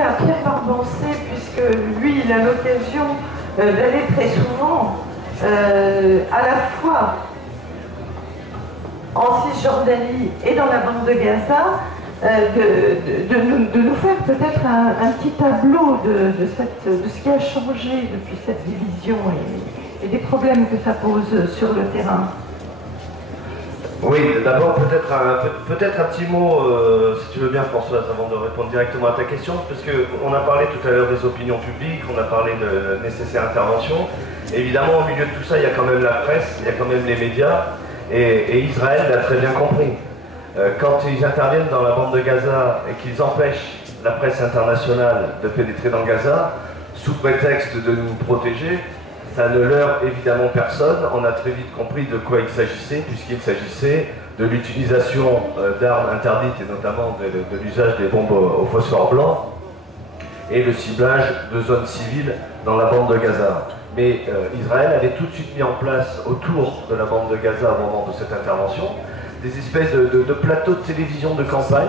demander à Pierre Barbancé, puisque lui, il a l'occasion d'aller très souvent, à la fois en Cisjordanie et dans la bande de Gaza, de nous faire peut-être un petit tableau de ce qui a changé depuis cette division et des problèmes que ça pose sur le terrain. Oui, d'abord peut-être un petit mot, si tu veux bien Françoise, avant de répondre directement à ta question, parce qu'on a parlé tout à l'heure des opinions publiques, on a parlé de nécessaire intervention. Évidemment, au milieu de tout ça, il y a quand même la presse, il y a quand même les médias, et Israël l'a très bien compris. Quand ils interviennent dans la bande de Gaza et qu'ils empêchent la presse internationale de pénétrer dans Gaza, sous prétexte de nous protéger, ça ne leurre évidemment personne. On a très vite compris de quoi il s'agissait, puisqu'il s'agissait de l'utilisation d'armes interdites, et notamment de l'usage des bombes au phosphore blanc, et le ciblage de zones civiles dans la bande de Gaza. Mais Israël avait tout de suite mis en place, autour de la bande de Gaza au moment de cette intervention, des espèces de plateaux de télévision de campagne,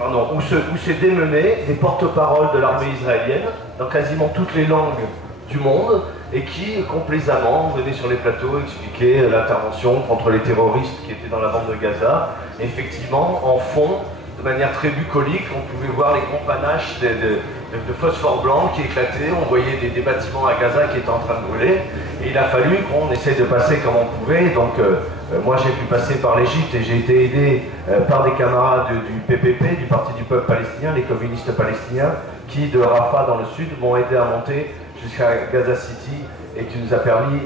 où s'est démené des porte-paroles de l'armée israélienne, dans quasiment toutes les langues du monde, et qui, complaisamment, venaient sur les plateaux expliquer l'intervention contre les terroristes qui étaient dans la bande de Gaza. Et effectivement, en fond, de manière très bucolique, on pouvait voir les grands panaches de phosphore blanc qui éclataient, on voyait des bâtiments à Gaza qui étaient en train de brûler, et il a fallu qu'on essaye de passer comme on pouvait. Donc moi j'ai pu passer par l'Égypte et j'ai été aidé par des camarades du PPP, du Parti du Peuple Palestinien, les communistes palestiniens, qui de Rafah dans le sud m'ont aidé à monter jusqu'à Gaza City, et qui nous a permis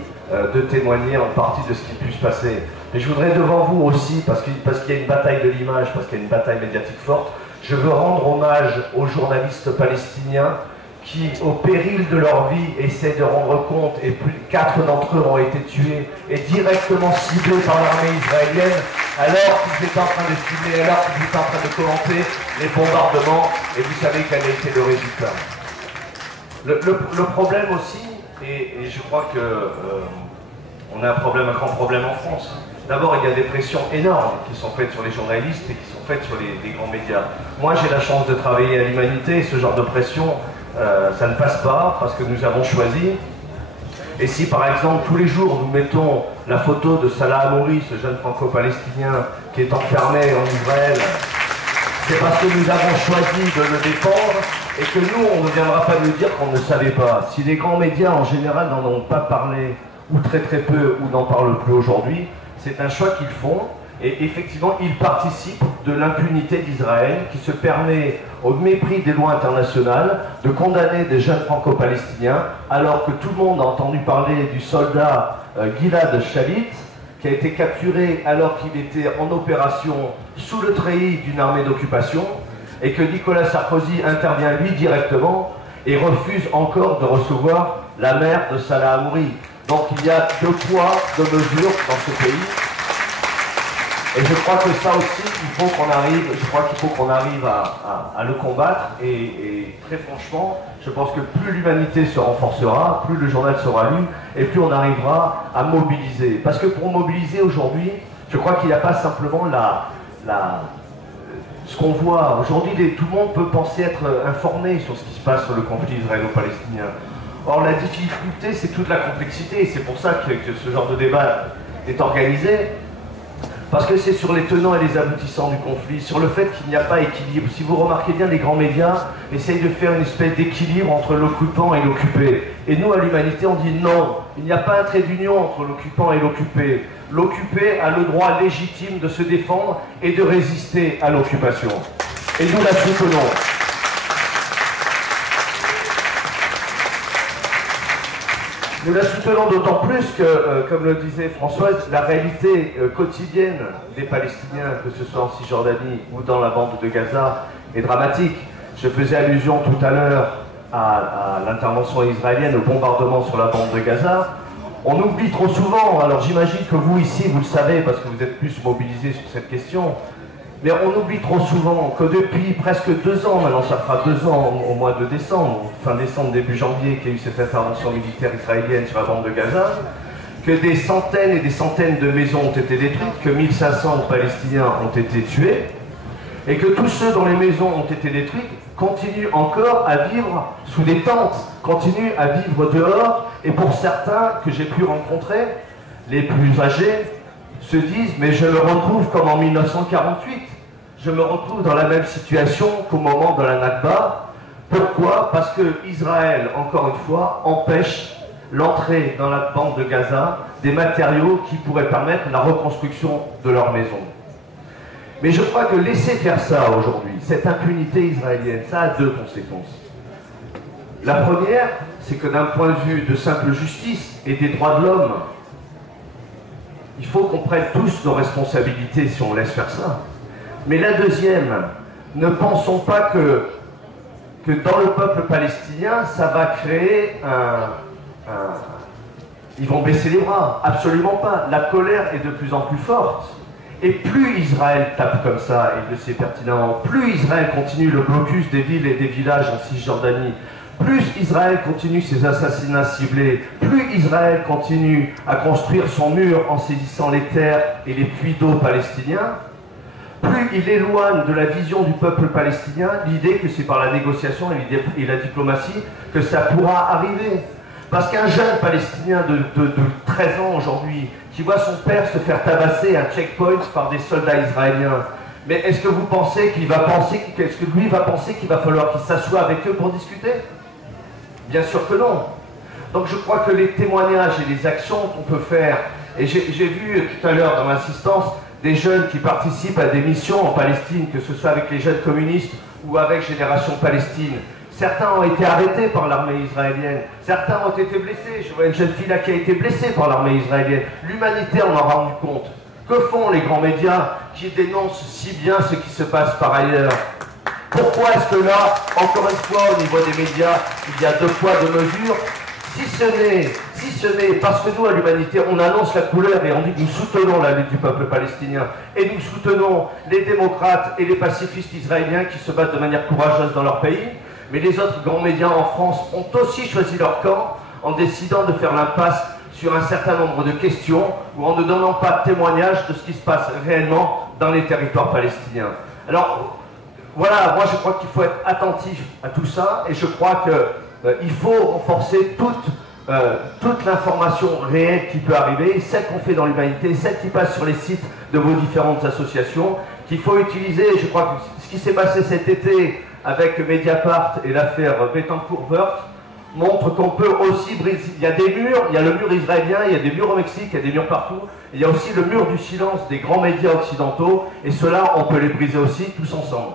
de témoigner en partie de ce qui a pu se passer. Mais je voudrais devant vous aussi, parce qu'il y a une bataille de l'image, parce qu'il y a une bataille médiatique forte, je veux rendre hommage aux journalistes palestiniens qui, au péril de leur vie, essaient de rendre compte, et plus de 4 d'entre eux ont été tués et directement ciblés par l'armée israélienne, alors qu'ils étaient en train de filmer, alors qu'ils étaient en train de commenter les bombardements, et vous savez quel a été le résultat. Le problème aussi, et je crois qu'on a un grand problème en France. D'abord, il y a des pressions énormes qui sont faites sur les journalistes et qui sont faites sur les grands médias. Moi, j'ai la chance de travailler à l'Humanité, et ce genre de pression, ça ne passe pas, parce que nous avons choisi. Et si, par exemple, tous les jours, nous mettons la photo de Salah Hamouri, ce jeune franco-palestinien qui est enfermé en Israël, c'est parce que nous avons choisi de le défendre, et que nous, on ne viendra pas nous dire qu'on ne savait pas. Si les grands médias, en général, n'en ont pas parlé, ou très peu, ou n'en parlent plus aujourd'hui, c'est un choix qu'ils font, et effectivement, ils participent de l'impunité d'Israël, qui se permet, au mépris des lois internationales, de condamner des jeunes franco-palestiniens, alors que tout le monde a entendu parler du soldat Gilad Shalit, qui a été capturé alors qu'il était en opération sous le treillis d'une armée d'occupation, et que Nicolas Sarkozy intervient lui directement et refuse encore de recevoir la mère de Salah Hamouri. Donc il y a 2 poids, 2 mesures dans ce pays. Et je crois que ça aussi, il faut qu'on arrive à le combattre. Et très franchement, je pense que plus l'humanité se renforcera, plus le journal sera lu, et plus on arrivera à mobiliser. Parce que pour mobiliser aujourd'hui, je crois qu'il n'y a pas simplement ce qu'on voit. Aujourd'hui, tout le monde peut penser être informé sur ce qui se passe sur le conflit israélo-palestinien. Or, la difficulté, c'est toute la complexité, et c'est pour ça que ce genre de débat est organisé. Parce que c'est sur les tenants et les aboutissants du conflit, sur le fait qu'il n'y a pas équilibre. Si vous remarquez bien, les grands médias essayent de faire une espèce d'équilibre entre l'occupant et l'occupé. Et nous, à l'Humanité, on dit non, il n'y a pas un trait d'union entre l'occupant et l'occupé. L'occupé a le droit légitime de se défendre et de résister à l'occupation. Et nous la soutenons. Nous la soutenons d'autant plus que, comme le disait Françoise, la réalité quotidienne des Palestiniens, que ce soit en Cisjordanie ou dans la bande de Gaza, est dramatique. Je faisais allusion tout à l'heure à l'intervention israélienne, au bombardement sur la bande de Gaza. On oublie trop souvent, alors j'imagine que vous ici, vous le savez parce que vous êtes plus mobilisés sur cette question, mais on oublie trop souvent que depuis presque 2 ans, maintenant ça fera 2 ans au mois de décembre, fin décembre, début janvier, qu'il y a eu cette intervention militaire israélienne sur la bande de Gaza, que des centaines et des centaines de maisons ont été détruites, que 1500 Palestiniens ont été tués, et que tous ceux dont les maisons ont été détruites continuent encore à vivre sous des tentes, continuent à vivre dehors, et pour certains que j'ai pu rencontrer, les plus âgés, se disent « mais je me retrouve comme en 1948, je me retrouve dans la même situation qu'au moment de la Nakba ». Pourquoi? Parce que Israël, encore une fois, empêche l'entrée dans la bande de Gaza des matériaux qui pourraient permettre la reconstruction de leur maison. Mais je crois que laisser faire ça aujourd'hui, cette impunité israélienne, ça a deux conséquences. La première, c'est que d'un point de vue de simple justice et des droits de l'homme, il faut qu'on prenne tous nos responsabilités si on laisse faire ça. Mais la deuxième, ne pensons pas que dans le peuple palestinien, ça va créer ils vont baisser les bras. Absolument pas. La colère est de plus en plus forte. Et plus Israël tape comme ça, et je le sais pertinemment, plus Israël continue le blocus des villes et des villages en Cisjordanie, plus Israël continue ses assassinats ciblés, plus Israël continue à construire son mur en saisissant les terres et les puits d'eau palestiniens, plus il éloigne de la vision du peuple palestinien l'idée que c'est par la négociation et la diplomatie que ça pourra arriver. Parce qu'un jeune Palestinien de 13 ans aujourd'hui, qui voit son père se faire tabasser à un checkpoint par des soldats israéliens, mais est-ce que vous pensez qu'il va penser, est-ce que lui va penser qu'il va falloir qu'il s'assoie avec eux pour discuter? Bien sûr que non. Donc je crois que les témoignages et les actions qu'on peut faire, et j'ai vu tout à l'heure dans l'assistance des jeunes qui participent à des missions en Palestine, que ce soit avec les jeunes communistes ou avec Génération Palestine. Certains ont été arrêtés par l'armée israélienne, certains ont été blessés. Je vois une jeune fille là qui a été blessée par l'armée israélienne. L'humanité en a rendu compte. Que font les grands médias qui dénoncent si bien ce qui se passe par ailleurs? Pourquoi est-ce que là, encore une fois, au niveau des médias, il y a deux poids, deux mesures? Si ce n'est parce que nous, à l'humanité, on annonce la couleur et on dit que nous soutenons la lutte du peuple palestinien et nous soutenons les démocrates et les pacifistes israéliens qui se battent de manière courageuse dans leur pays, mais les autres grands médias en France ont aussi choisi leur camp en décidant de faire l'impasse sur un certain nombre de questions ou en ne donnant pas de témoignage de ce qui se passe réellement dans les territoires palestiniens. Alors, voilà, moi je crois qu'il faut être attentif à tout ça et je crois qu'il faut renforcer toute l'information réelle qui peut arriver, celle qu'on fait dans l'humanité, celle qui passe sur les sites de vos différentes associations, qu'il faut utiliser. Je crois que ce qui s'est passé cet été avec Mediapart et l'affaire Bettencourt-Wörth montre qu'on peut aussi briser. Il y a des murs, il y a le mur israélien, il y a des murs au Mexique, il y a des murs partout. Il y a aussi le mur du silence des grands médias occidentaux, et cela, on peut les briser aussi tous ensemble.